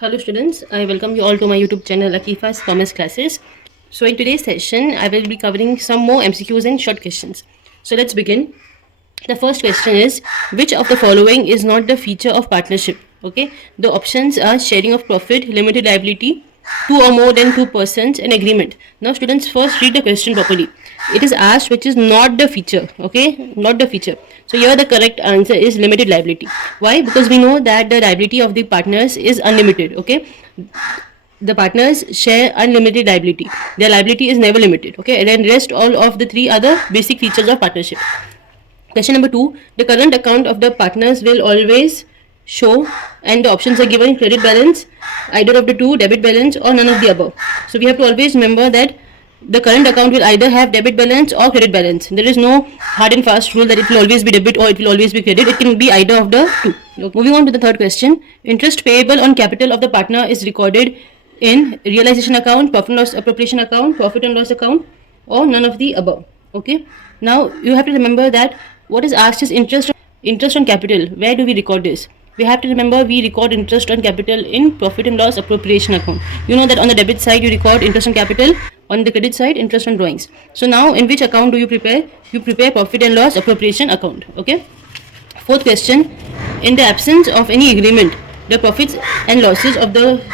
Hello students, I welcome you all to my YouTube channel Akifa's Commerce Classes. So in today's session, I will be covering some more MCQs and short questions. So let's begin. The first question is, which of the following is not the feature of partnership? Okay, the options are sharing of profit, limited liability, two or more than two persons, and agreement. Now students, first read the question properly. It is asked which is not the feature. Okay, not the feature. So here the correct answer is limited liability. Why? Because we know that the liability of the partners is unlimited. Okay, the partners share unlimited liability. Their liability is never limited. Okay, and then rest all of the three other basic features of partnership. Question number 2, the current account of the partners will always show, and the options are given: credit balance, either of the two, debit balance, or none of the above. So we have to always remember that the current account will either have debit balance or credit balance. There is no hard and fast rule that it will always be debit or it will always be credit. It can be either of the two. Moving on to the third question, interest payable on capital of the partner is recorded in realization account, profit and loss appropriation account, profit and loss account, or none of the above. Okay, now you have to remember that what is asked is interest on capital. Where do we record this? We have to remember we record interest on capital in profit and loss appropriation account. You know that on the debit side you record interest on capital, on the credit side interest on drawings. So now in which account do you prepare? You prepare profit and loss appropriation account. Okay. Fourth question, in the absence of any agreement, the profits and losses of the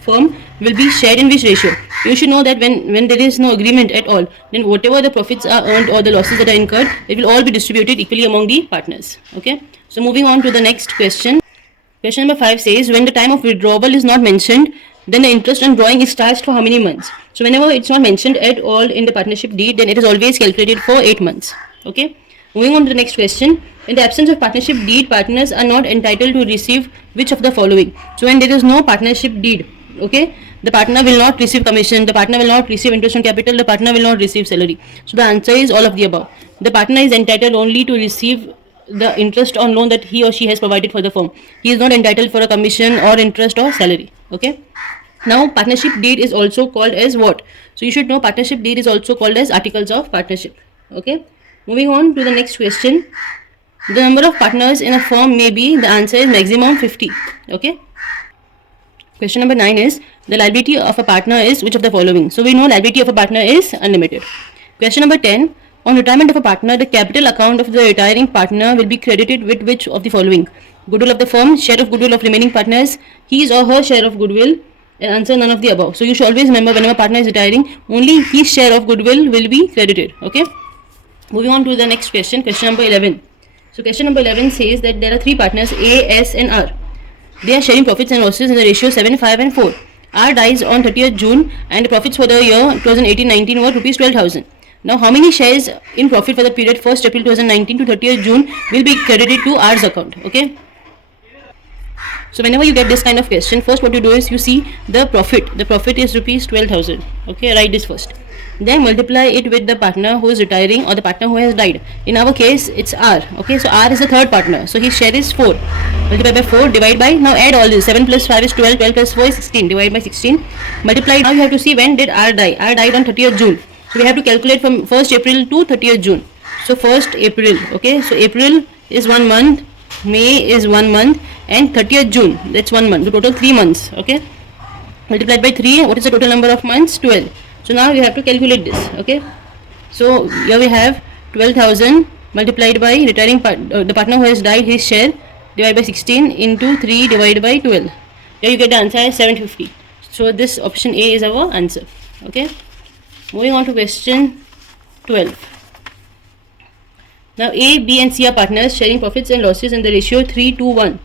firm will be shared in which ratio? You should know that when there is no agreement at all, then whatever the profits are earned or the losses that are incurred, it will all be distributed equally among the partners. Okay. So moving on to the next question. Question number 5 says, when the time of withdrawal is not mentioned, then the interest on drawing is charged for how many months? So whenever it's not mentioned at all in the partnership deed, then it is always calculated for 8 months. Okay. Moving on to the next question. In the absence of partnership deed, partners are not entitled to receive which of the following? So when there is no partnership deed, okay, the partner will not receive commission, the partner will not receive interest on capital, the partner will not receive salary. So the answer is all of the above. The partner is entitled only to receive the interest on loan that he or she has provided for the firm. He is not entitled for a commission or interest or salary. Okay. Now partnership deed is also called as what? So you should know partnership deed is also called as articles of partnership. Okay. Moving on to the next question. The number of partners in a firm may be, the answer is maximum 50. Okay. Question number 9 is, the liability of a partner is which of the following? So we know liability of a partner is unlimited. Question number 10, on retirement of a partner, the capital account of the retiring partner will be credited with which of the following? Goodwill of the firm, share of goodwill of remaining partners, his or her share of goodwill, and answer none of the above. So you should always remember whenever a partner is retiring, only his share of goodwill will be credited. Okay. Moving on to the next question, question number 11. So question number 11 says that there are three partners A, S and R. They are sharing profits and losses in the ratio 7, 5 and 4. R dies on 30th June and the profits for the year 2018-19 were rupees 12,000. Now how many shares in profit for the period 1st April 2019 to 30th June will be credited to R's account? Okay. So whenever you get this kind of question, first what you do is you see the profit. The profit is rupees 12,000. Okay, write this first. Then multiply it with the partner who is retiring or the partner who has died. In our case, it's R. Okay, so R is the third partner. So his share is 4. Multiply by 4, divide by, now add all this. 7 plus 5 is 12, 12 plus 4 is 16. Divide by 16. Multiply, now you have to see when did R die. R died on 30th June. So we have to calculate from 1st April to 30th June. So 1st April. Okay, so April is 1 month. May is 1 month. And 30th June, that's 1 month. So total 3 months. Okay, multiplied by 3, what is the total number of months? 12. So now you have to calculate this. Okay, so here we have 12,000 multiplied by retiring the partner who has died, his share, divided by 16 into 3 divided by 12. Here you get the answer as 750. So this option A is our answer. Okay, moving on to question 12. Now A, B and C are partners sharing profits and losses in the ratio 3 to 1.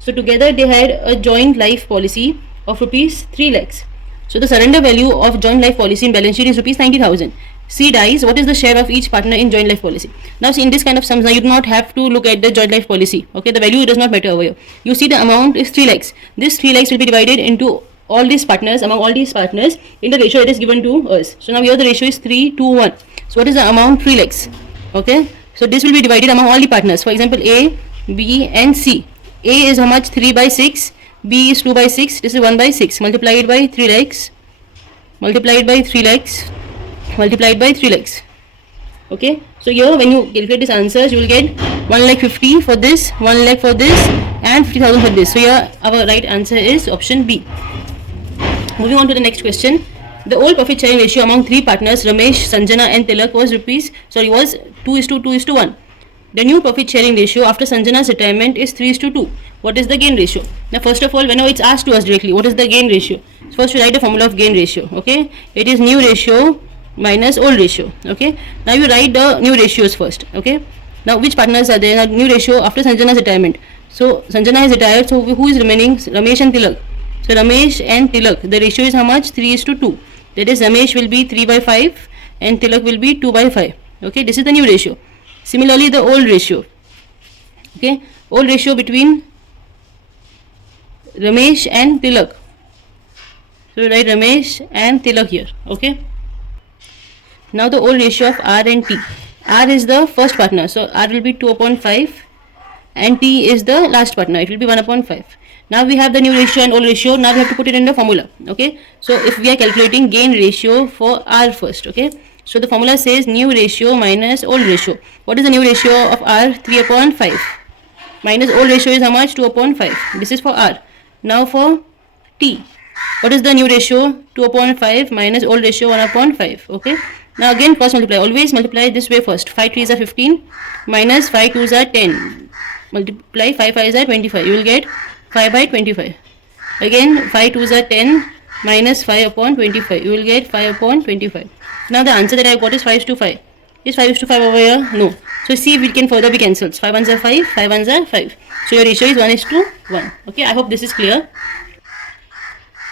So together they had a joint life policy of rupees 3 lakhs. So the surrender value of joint life policy in balance sheet is rupees 90,000. C dies, what is the share of each partner in joint life policy? Now see, in this kind of sums, now you do not have to look at the joint life policy. Okay, the value does not matter over here. You see the amount is 3 lakhs. This 3 lakhs will be divided into all these partners, among all these partners, in the ratio that is given to us. So now here the ratio is 3 to 1. So what is the amount? 3 lakhs. Okay, so this will be divided among all the partners. For example, A, B and C. A is how much? 3 by 6. B is 2 by 6. This is 1 by 6. Multiplied by 3 lakhs. Multiplied by 3 lakhs. Multiplied by 3 lakhs. Okay. So here when you calculate these answers, you will get 1 lakh 50 for this, 1 lakh for this, and 50,000 for this. So here our right answer is option B. Moving on to the next question. The old profit sharing ratio among three partners, Ramesh, Sanjana and Tilak, was 2:1. The new profit sharing ratio after Sanjana's retirement is 3:2. What is the gain ratio? Now first of all, whenever it's asked to us directly, what is the gain ratio? First we write the formula of gain ratio. Okay, it is new ratio minus old ratio. Okay, now you write the new ratios first. Okay, now which partners are there? New ratio after Sanjana's retirement. So Sanjana is retired, so who is remaining? Ramesh and Tilak. So Ramesh and Tilak, the ratio is how much? 3:2. That is, Ramesh will be 3/5 and Tilak will be 2/5. Okay, this is the new ratio. Similarly, the old ratio. Okay, old ratio between Ramesh and Tilak. So write Ramesh and Tilak here. Okay. Now the old ratio of R and T. R is the first partner, so R will be 2/5 and T is the last partner, it will be 1/5. Now we have the new ratio and old ratio. Now we have to put it in the formula. Okay, so if we are calculating gain ratio for R first, okay, so the formula says new ratio minus old ratio. What is the new ratio of R? 3/5 minus old ratio is how much? 2/5. This is for R. Now for T, what is the new ratio? 2/5 minus old ratio 1/5. Okay, now again cross multiply. Always multiply this way first. 5 3s are 15 minus 5 2s are 10. Multiply 5 5s are 25. You will get 5/25. Again 5 2s are 10 minus 5/25. You will get 5/25. Now the answer that I got is 5:5. Is 5:5 over here? No. So see if it can further be cancelled. 5 1s are 5, 5 1s are 5. So your ratio is 1:1. Okay, I hope this is clear.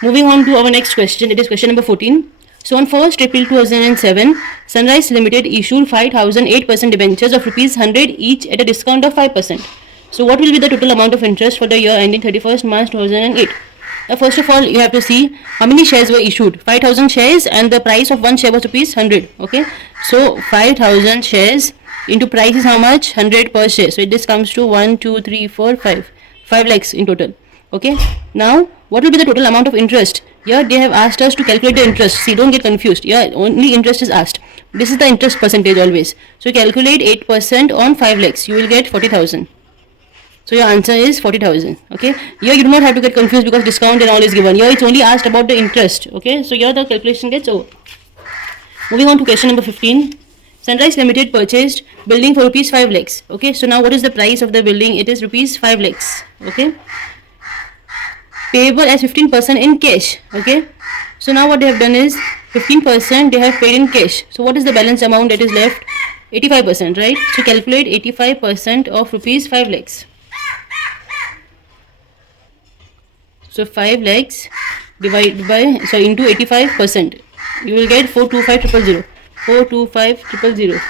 Moving on to our next question. It is question number 14. So on 1st April 2007, Sunrise Limited issued 5,008% debentures of ₹100 each at a discount of 5%. So what will be the total amount of interest for the year ending 31st March 2008? Now first of all, you have to see how many shares were issued. 5,000 shares and the price of one share was ₹100. Okay, so 5,000 shares into price is how much? 100 per share. So this comes to 1, 2, 3, 4, 5. 5 lakhs in total. Okay, now what will be the total amount of interest? Here they have asked us to calculate the interest. See, don't get confused. Here only interest is asked. This is the interest percentage always. So calculate 8% on 5 lakhs. You will get 40,000. So your answer is 40,000. Okay, here you do not have to get confused because discount and all is given. Here it's only asked about the interest. Okay, so here the calculation gets over. Moving on to question number 15. Sunrise Limited purchased building for ₹5 lakhs. Okay, so now what is the price of the building? It is ₹5 lakhs. Okay, payable as 15% in cash. Okay, so now what they have done is 15% they have paid in cash. So what is the balance amount that is left? 85%, right? So calculate 85% of ₹5 lakhs. So 5 lakhs divided by, so into 85%, you will get 425,000. 425,000.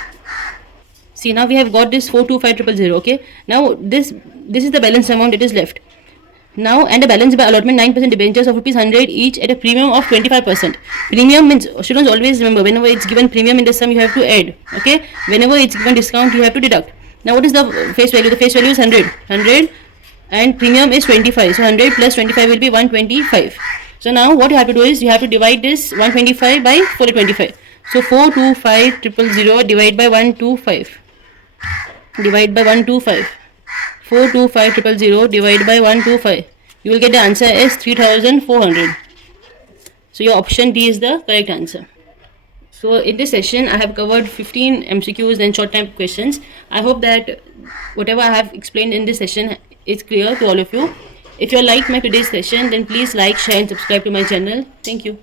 See, now we have got this 425,000. Okay, now this is the balance amount that is left. Now, and the balance by allotment 9% debentures of ₹100 each at a premium of 25%. Premium means, students always remember, whenever it's given premium in the sum, you have to add. Okay, whenever it's given discount, you have to deduct. Now what is the face value? The face value is 100 and premium is 25. So 100 plus 25 will be 125. So now what you have to do is you have to divide this 125 by 425. So 425,000 divided by 125. Divide by 125. 425,000 divided by 125. You will get the answer as 3,400. So your option D is the correct answer. So in this session, I have covered 15 MCQs and short time questions. I hope that whatever I have explained in this session is clear to all of you. If you like my today's session, then please like, share and subscribe to my channel. Thank you.